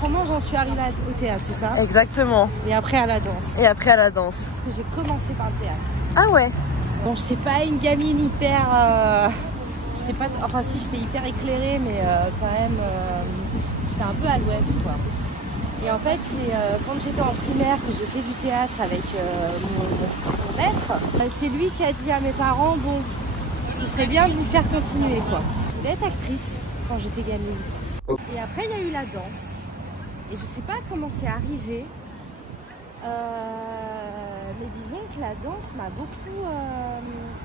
comment j'en suis arrivée au théâtre, c'est ça? Exactement. Et après à la danse. Et après à la danse. Parce que j'ai commencé par le théâtre. Ah ouais. Bon, je sais pas, une gamine hyper... j'étais pas... Enfin si, j'étais hyper éclairée, mais quand même, j'étais un peu à l'ouest, quoi. Et en fait, c'est quand j'étais en primaire que j'ai fait du théâtre avec mon maître. C'est lui qui a dit à mes parents, bon, ce serait bien de vous faire continuer, quoi. Je voulais être actrice quand j'étais gamine. Et après, il y a eu la danse. Et je sais pas comment c'est arrivé. Mais disons que la danse m'a beaucoup...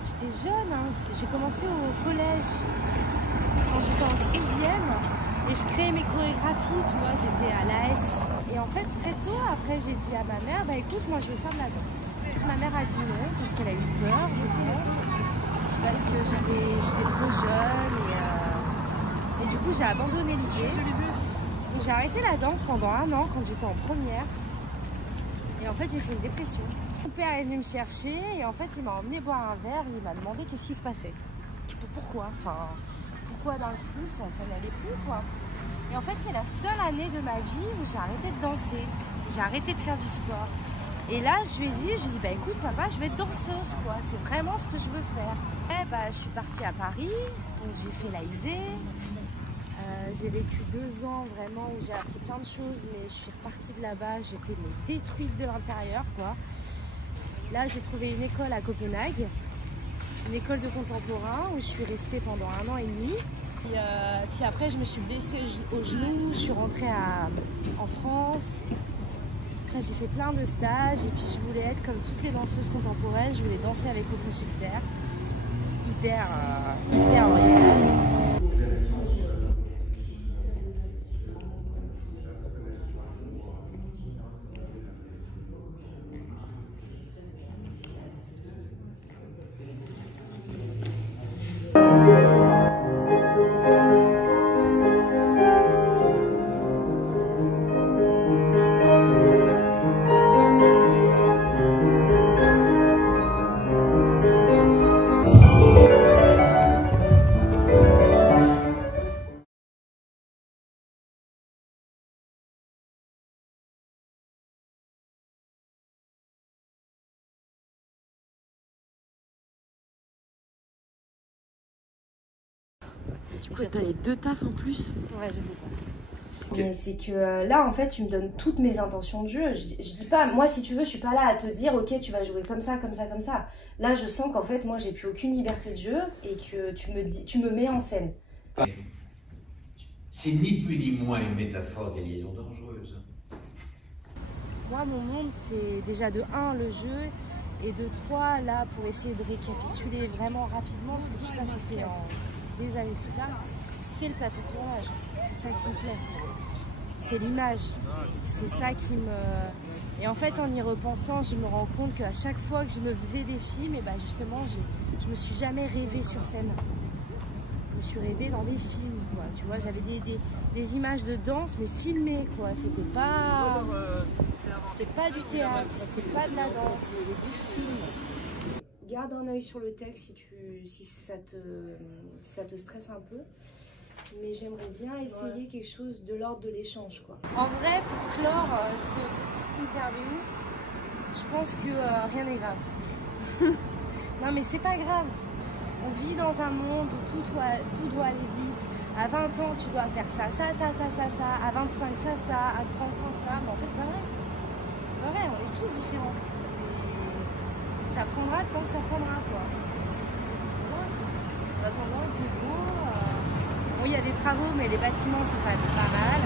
J'étais jeune, hein, j'ai commencé au collège quand j'étais en 6e et je créais mes chorégraphies, tu vois, j'étais à l'AS. Et en fait, très tôt, après, j'ai dit à ma mère, bah écoute, moi je vais faire de la danse. Ma mère a dit non, parce qu'elle a eu peur, je pense, parce que j'étais trop jeune et du coup, j'ai abandonné l'idée. Donc j'ai arrêté la danse pendant 1 an quand j'étais en première. Et en fait, j'ai fait une dépression. Mon père est venu me chercher et en fait, il m'a emmené boire un verre et il m'a demandé qu'est-ce qui se passait. Pourquoi? Enfin, pourquoi d'un coup, ça n'allait plus, quoi. Et en fait, c'est la seule année de ma vie où j'ai arrêté de danser. J'ai arrêté de faire du sport. Et là, je lui ai dit, bah écoute, papa, je vais être danseuse, quoi. C'est vraiment ce que je veux faire. Et bah, je suis partie à Paris, donc j'ai fait l'AID. J'ai vécu 2 ans vraiment où j'ai appris plein de choses, mais je suis repartie de là-bas, j'étais détruite de l'intérieur, quoi. Là, j'ai trouvé une école à Copenhague, une école de contemporain où je suis restée pendant 1 an et demi. Puis après, je me suis blessée au genou, je suis rentrée en France. Après, j'ai fait plein de stages et puis je voulais être comme toutes les danseuses contemporaines, je voulais danser avec Coco Subter, hyper orientale. Du coup, t'as les 2 tafs en plus? Ouais, je sais pas. Mais c'est que là, en fait, tu me donnes toutes mes intentions de jeu. Je dis pas, moi, si tu veux, je suis pas là à te dire, ok, tu vas jouer comme ça, comme ça, comme ça. Là, je sens qu'en fait, moi, j'ai plus aucune liberté de jeu et que tu me mets en scène. C'est ni plus ni moins une métaphore des liaisons dangereuses. Moi, mon monde, c'est déjà de 1, le jeu, et de 3, là, pour essayer de récapituler vraiment rapidement, parce que tout ça, c'est fait en des années plus tard, c'est le plateau de tournage. C'est ça qui me plaît. C'est l'image. C'est ça qui me... Et en fait, en y repensant, je me rends compte qu'à chaque fois que je me faisais des films, et ben justement, je me suis jamais rêvée sur scène. Je me suis rêvée dans des films, quoi. Tu vois, j'avais des images de danse, mais filmées, quoi. C'était pas du théâtre, c'était pas de la danse, c'était du film. Garde un œil sur le texte si ça te stresse un peu. Mais j'aimerais bien essayer quelque chose de l'ordre de l'échange, quoi. En vrai, pour clore ce petit interview, je pense que rien n'est grave. Non mais c'est pas grave. On vit dans un monde où tout doit aller vite. À 20 ans, tu dois faire ça. À 25, ça. À 35, ça. Mais en fait, c'est pas vrai. C'est pas vrai, on est tous différents. Ça prendra le temps que ça prendra, quoi. En attendant, il fait beau. Bon, il y a des travaux, mais les bâtiments sont quand même pas mal.